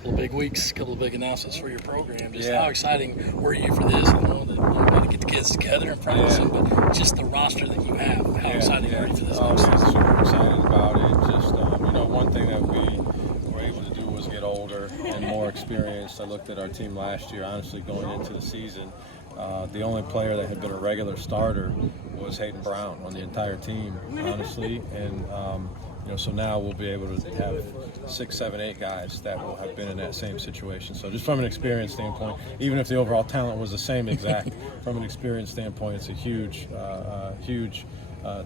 Couple of big weeks, couple of big announcements for your program. Just how exciting were you for this? I know that you got to get the kids together and practice them, but just the roster that you have. How exciting are you for this next season? Super excited about it. Just one thing that we were able to do was get older and more experienced. I looked at our team last year, honestly, going into the season. The only player that had been a regular starter was Hayden Brown on the entire team, honestly, and so now we'll be able to have 6, 7, 8 guys that will have been in that same situation. So just from an experience standpoint, even if the overall talent was the same exact, from an experience standpoint, it's a huge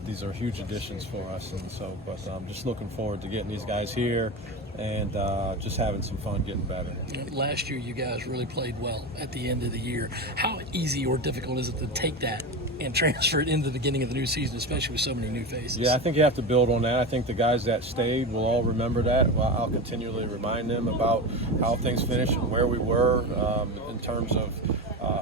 these are huge additions for us. And so, but I'm just looking forward to getting these guys here and just having some fun getting better. Last year, you guys really played well at the end of the year. How easy or difficult is it to take that and transfer it into the beginning of the new season, especially with so many new faces? Yeah, I think you have to build on that. I think the guys that stayed will all remember that. Well, I'll continually remind them about how things finished and where we were in terms of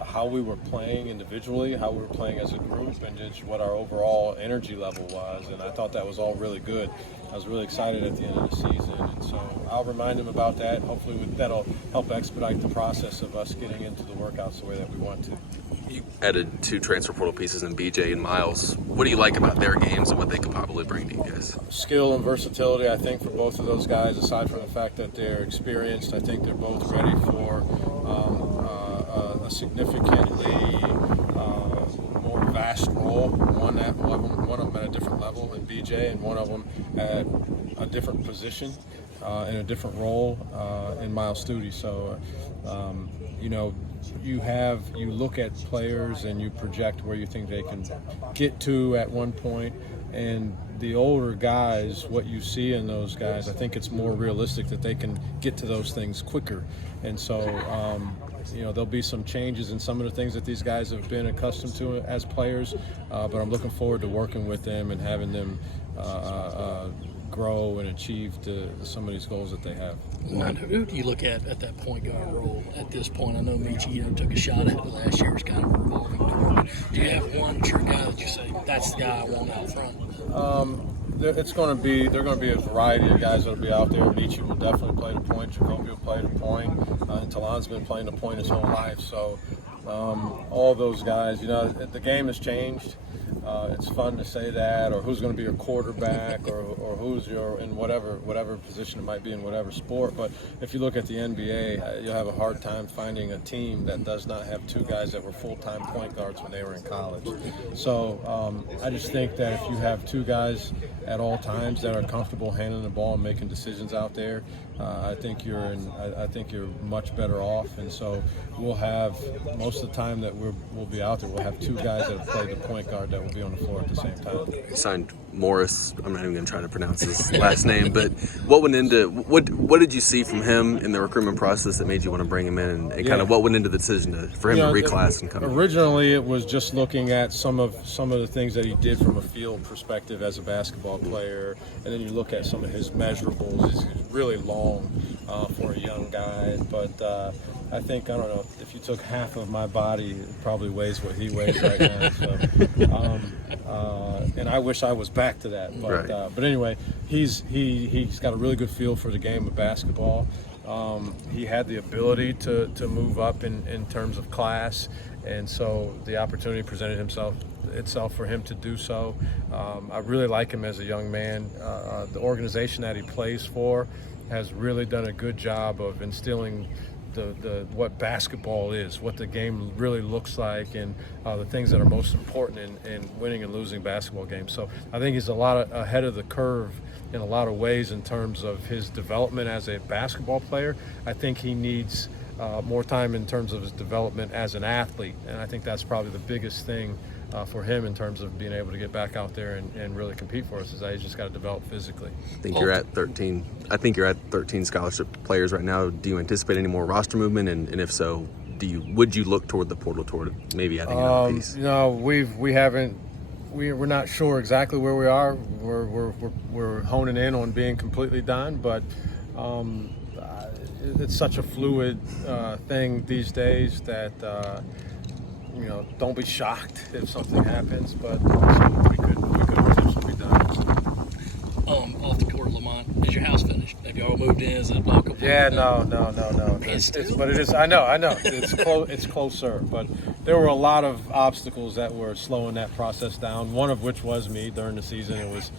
how we were playing individually, how we were playing as a group, and just what our overall energy level was. And I thought that was all really good. I was really excited at the end of the season, and so I'll remind them about that. Hopefully that'll help expedite the process of us getting into the workouts the way that we want to. You added 2 transfer portal pieces in BJ and Miles. What do you like about their games and what they could probably bring to you guys? Skill and versatility, I think, for both of those guys, aside from the fact that they're experienced. I think they're both ready for a significantly more vast role. One of them at a different level in BJ, and one of them at a different position in a different role in Miles Studi. So, you look at players and you project where you think they can get to at one point, and the older guys, what you see in those guys, I think it's more realistic that they can get to those things quicker. And so there'll be some changes in some of the things that these guys have been accustomed to as players, but I'm looking forward to working with them and having them grow and achieve some of these goals that they have. Who do you look at that point guard role at this point? I know Michi took a shot at it last year. It was kind of a revolving door. But do you have one true guy that you say, that's the guy I want out front? They're going to be a variety of guys that will be out there. Michi will definitely play the point. Jacoby will play the point. And Talon's been playing the point his whole life. So all those guys, the game has changed. It's fun to say that, or who's going to be your quarterback, or who's your in whatever position it might be in whatever sport. But if you look at the NBA, you'll have a hard time finding a team that does not have 2 guys that were full-time point guards when they were in college. So I just think that if you have 2 guys at all times that are comfortable handling the ball and making decisions out there, I think you're much better off. And so we'll have, most of the time that we'll be out there, we'll have 2 guys that have played the point guard that will be on the floor at the same time. You signed Morris. I'm not even going to try to pronounce his last name, but what did you see from him in the recruitment process that made you want to bring him in, and kind of what went into the decision for him to reclass and come in? Originally, it was just looking at some of the things that he did from a field perspective as a basketball player, and then you look at some of his measurables. He's really long for a young guy, but I think, I don't know, if you took half of my body, it probably weighs what he weighs right now. So, and I wish I was back to that. But right. But anyway, he's got a really good feel for the game of basketball. He had the ability to move up in terms of class, and so the opportunity presented itself for him to do so. I really like him as a young man. The organization that he plays for has really done a good job of instilling what basketball is, what the game really looks like, and the things that are most important in winning and losing basketball games. So I think he's a lot ahead of the curve in a lot of ways in terms of his development as a basketball player. I think he needs more time in terms of his development as an athlete, and I think that's probably the biggest thing for him in terms of being able to get back out there and really compete for us, is that he's just got to develop physically. I think you're at 13 scholarship players right now. Do you anticipate any more roster movement, and if so, would you look toward the portal toward maybe adding another piece? We're not sure exactly where we are. We're honing in on being completely done, but it's such a fluid thing these days that don't be shocked if something happens, but we could potentially be done. Off the court, Lamont, now, is your house finished? Have you all moved in? Is it all complete? Yeah, no. But it is. I know. It's closer, but there were a lot of obstacles that were slowing that process down. One of which was me during the season. It was,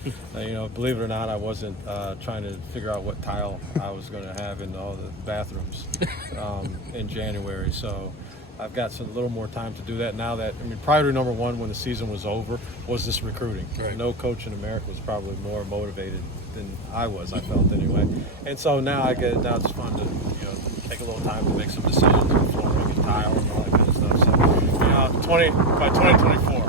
believe it or not, I wasn't trying to figure out what tile I was going to have in all the bathrooms in January. So I've got a little more time to do that now. Priority number one when the season was over was this recruiting. Right. No coach in America was probably more motivated than I was. I felt anyway. And so now it's fun to take a little time to make some decisions on flooring and tile and all that kind of stuff. So by 2024,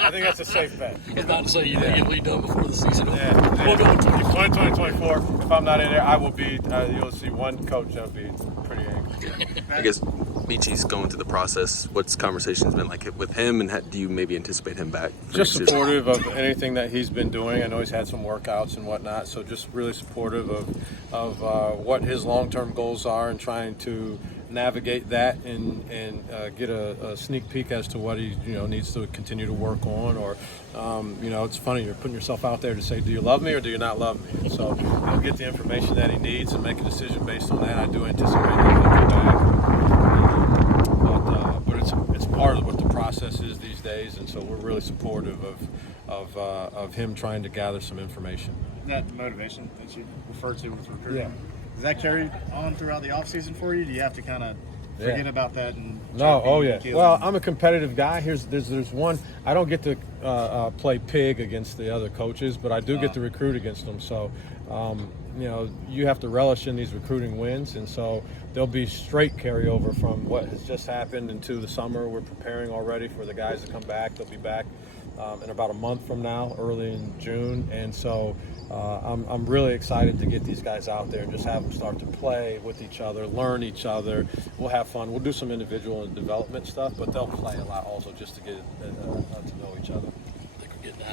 I think that's a safe bet. I was about to say, you'll be done before the season. Yeah. We'll go with 2024. If I'm not in there, I will be. You'll see one coach that'll be pretty angry. I guess Michi's going through the process. What's conversations been like with him, and do you maybe anticipate him back? Just supportive of anything that he's been doing. I know he's had some workouts and whatnot, so just really supportive of what his long-term goals are and trying to navigate that and get a sneak peek as to what he needs to continue to work on. Or it's funny, you're putting yourself out there to say, do you love me or do you not love me? So he'll get the information that he needs and make a decision based on that. I do anticipate that he'll be back. But it's part of what the process is these days, and so we're really supportive of him trying to gather some information. That motivation that you referred to with recruiting, does that carry on throughout the off season for you? Do you have to kind of forget about that and Well, I'm a competitive guy. There's one. I don't get to play pig against the other coaches, but I do get to recruit against them. So you have to relish in these recruiting wins, and so there'll be straight carryover from what has just happened into the summer. We're preparing already for the guys to come back. They'll be back in about a month from now, early in June, and so I'm really excited to get these guys out there and just have them start to play with each other, learn each other. We'll have fun. We'll do some individual and development stuff, but they'll play a lot also just to get to know each other. I think we're getting out.